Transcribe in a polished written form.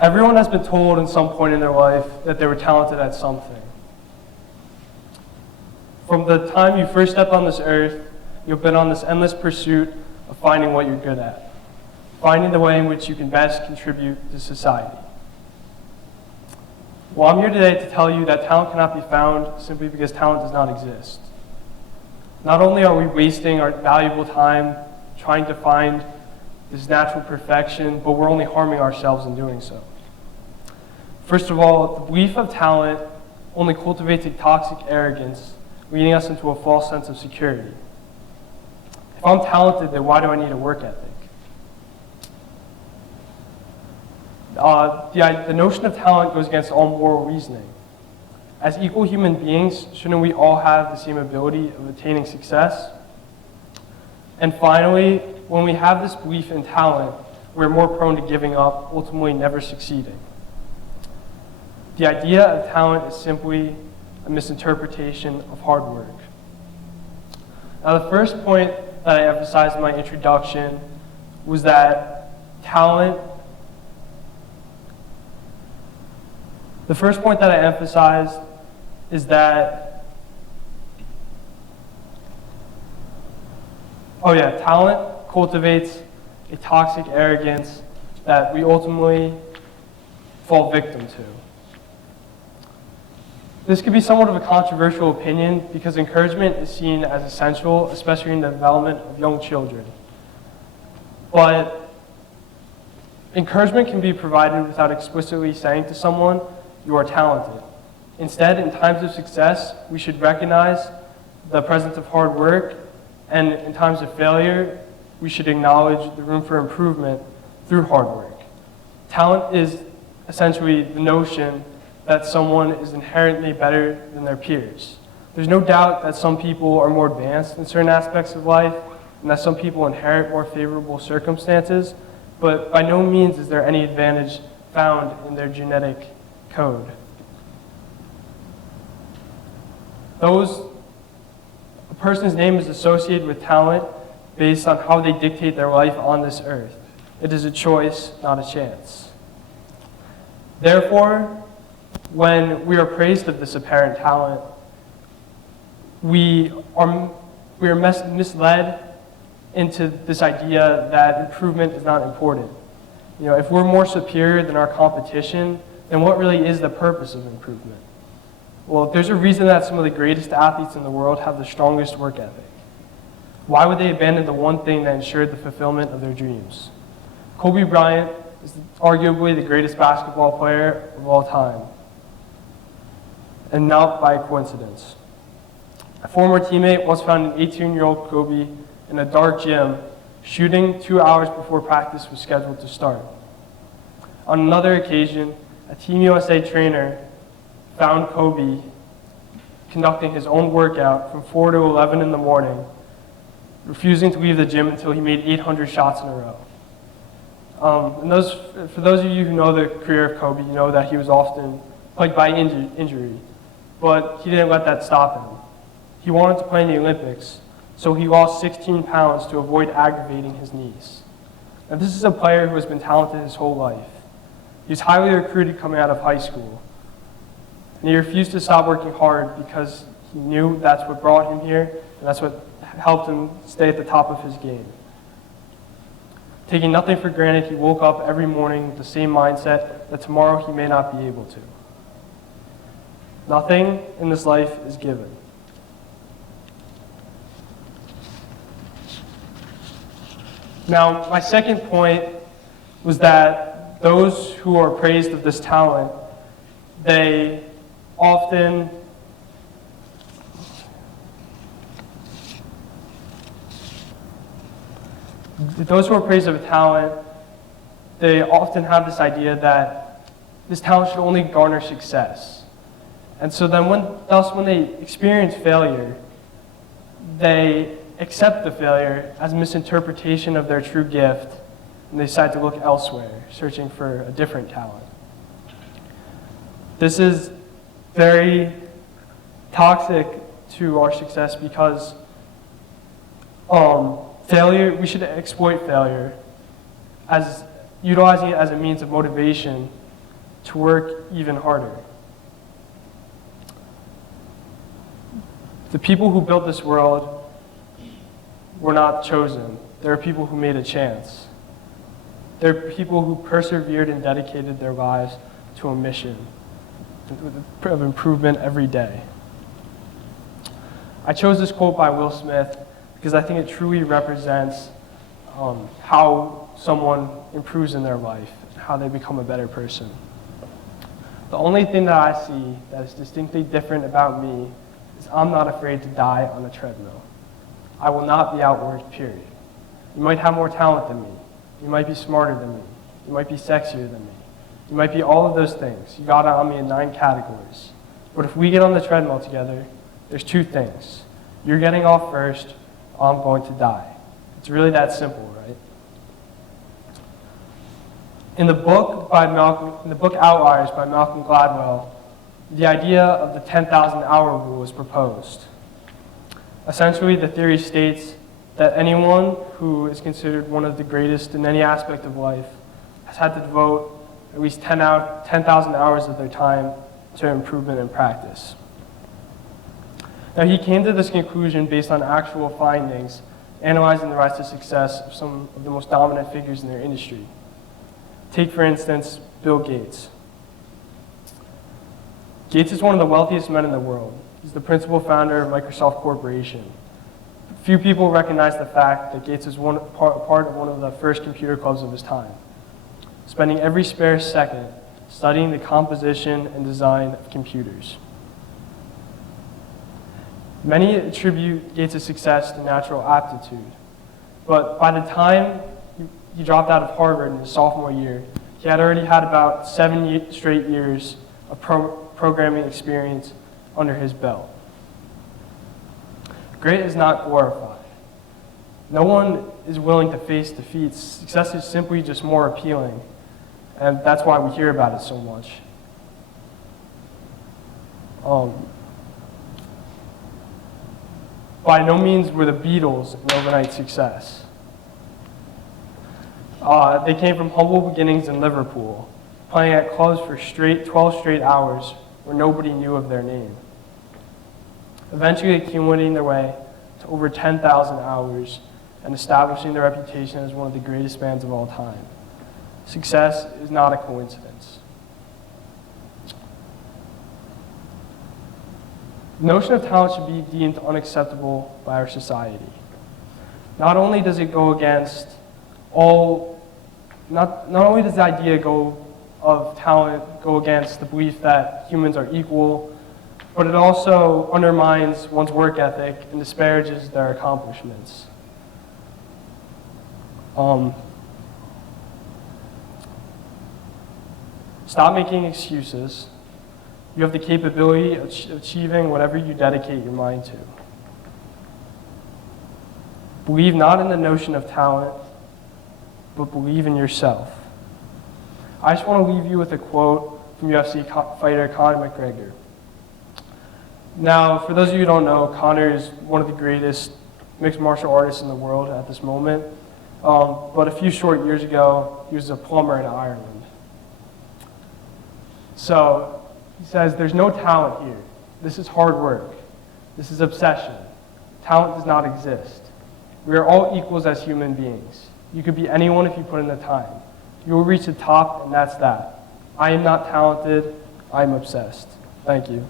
Everyone has been told in some point in their life that they were talented at something. From the time you first stepped on this earth, you've been on this endless pursuit of finding what you're good at, finding the way in which you can best contribute to society. Well, I'm here today to tell you that talent cannot be found simply because talent does not exist. Not only are we wasting our valuable time trying to find this natural perfection, but we're only harming ourselves in doing so. First of all, the belief of talent only cultivates a toxic arrogance, leading us into a false sense of security. If I'm talented, then why do I need a work ethic? The notion of talent goes against all moral reasoning. As equal human beings, shouldn't we all have the same ability of attaining success? And finally, when we have this belief in talent, we're more prone to giving up, ultimately never succeeding. The idea of talent is simply a misinterpretation of hard work. Now, the first point that I emphasized in my introduction was that the first point that I emphasized is that, talent cultivates a toxic arrogance that we ultimately fall victim to. This could be somewhat of a controversial opinion because encouragement is seen as essential, especially in the development of young children. But encouragement can be provided without explicitly saying to someone, you are talented. Instead, in times of success, we should recognize the presence of hard work, and in times of failure, we should acknowledge the room for improvement through hard work. Talent is essentially the notion that someone is inherently better than their peers. There's no doubt that some people are more advanced in certain aspects of life, and that some people inherit more favorable circumstances, but by no means is there any advantage found in their genetic code. A person's name is associated with talent based on how they dictate their life on this earth. It is a choice, not a chance. Therefore, when we are praised of this apparent talent, we are misled into this idea that improvement is not important. If we're more superior than our competition, then what really is the purpose of improvement? Well, there's a reason that some of the greatest athletes in the world have the strongest work ethic. Why would they abandon the one thing that ensured the fulfillment of their dreams? Kobe Bryant is arguably the greatest basketball player of all time, and not by coincidence. A former teammate once found an 18-year-old Kobe in a dark gym shooting 2 hours before practice was scheduled to start. On another occasion, a Team USA trainer found Kobe conducting his own workout from 4 to 11 in the morning, refusing to leave the gym until he made 800 shots in a row. For those of you who know the career of Kobe, you know that he was often plagued by injury, but he didn't let that stop him. He wanted to play in the Olympics, so he lost 16 pounds to avoid aggravating his knees. Now, this is a player who has been talented his whole life. He was highly recruited coming out of high school, and he refused to stop working hard because he knew that's what brought him here, and that's what helped him stay at the top of his game. Taking nothing for granted, he woke up every morning with the same mindset that tomorrow he may not be able to. Nothing in this life is given. Now, my second point was that those who are praised of this talent, those who are praised of talent, they often have this idea that this talent should only garner success. And so then when they experience failure, they accept the failure as a misinterpretation of their true gift, and they decide to look elsewhere, searching for a different talent. This is very toxic to our success because failure, we should exploit failure as utilizing it as a means of motivation to work even harder. The people who built this world were not chosen. There are people who made a chance. There are people who persevered and dedicated their lives to a mission of improvement every day. I chose this quote by Will Smith because I think it truly represents how someone improves in their life, how they become a better person. The only thing that I see that is distinctly different about me is I'm not afraid to die on a treadmill. I will not be outworked, period. You might have more talent than me. You might be smarter than me. You might be sexier than me. You might be all of those things. You got it on me in 9 categories. But if we get on the treadmill together, there's 2 things. You're getting off first, or I'm going to die. It's really that simple, right? In the book Outliers by Malcolm Gladwell, the idea of the 10,000-hour rule is proposed. Essentially, the theory states that anyone who is considered one of the greatest in any aspect of life has had to devote at least 10,000 hours of their time to improvement in practice. Now, he came to this conclusion based on actual findings, analyzing the rise to success of some of the most dominant figures in their industry. Take, for instance, Bill Gates. Gates is one of the wealthiest men in the world. He's the principal founder of Microsoft Corporation. Few people recognize the fact that Gates is part of one of the first computer clubs of his time, spending every spare second studying the composition and design of computers. Many attribute Gates' success to natural aptitude, but by the time he dropped out of Harvard in his sophomore year, he had already had about 7 straight years of programming experience under his belt. Great is not glorified. No one is willing to face defeat. Success is simply just more appealing, and that's why we hear about it so much. By no means were the Beatles an overnight success. They came from humble beginnings in Liverpool, playing at clubs for 12 straight hours where nobody knew of their name, eventually accumulating their way to over 10,000 hours and establishing their reputation as one of the greatest bands of all time. Success is not a coincidence. The notion of talent should be deemed unacceptable by our society. Not only does it go against not only does the idea of talent go against the belief that humans are equal, but it also undermines one's work ethic and disparages their accomplishments. Stop making excuses. You have the capability of achieving whatever you dedicate your mind to. Believe not in the notion of talent, but believe in yourself. I just want to leave you with a quote from UFC fighter Conor McGregor. Now, for those of you who don't know, Conor is one of the greatest mixed martial artists in the world at this moment. But a few short years ago, he was a plumber in Ireland. So he says, there's no talent here. This is hard work. This is obsession. Talent does not exist. We are all equals as human beings. You could be anyone if you put in the time. You will reach the top, and that's that. I am not talented. I am obsessed. Thank you.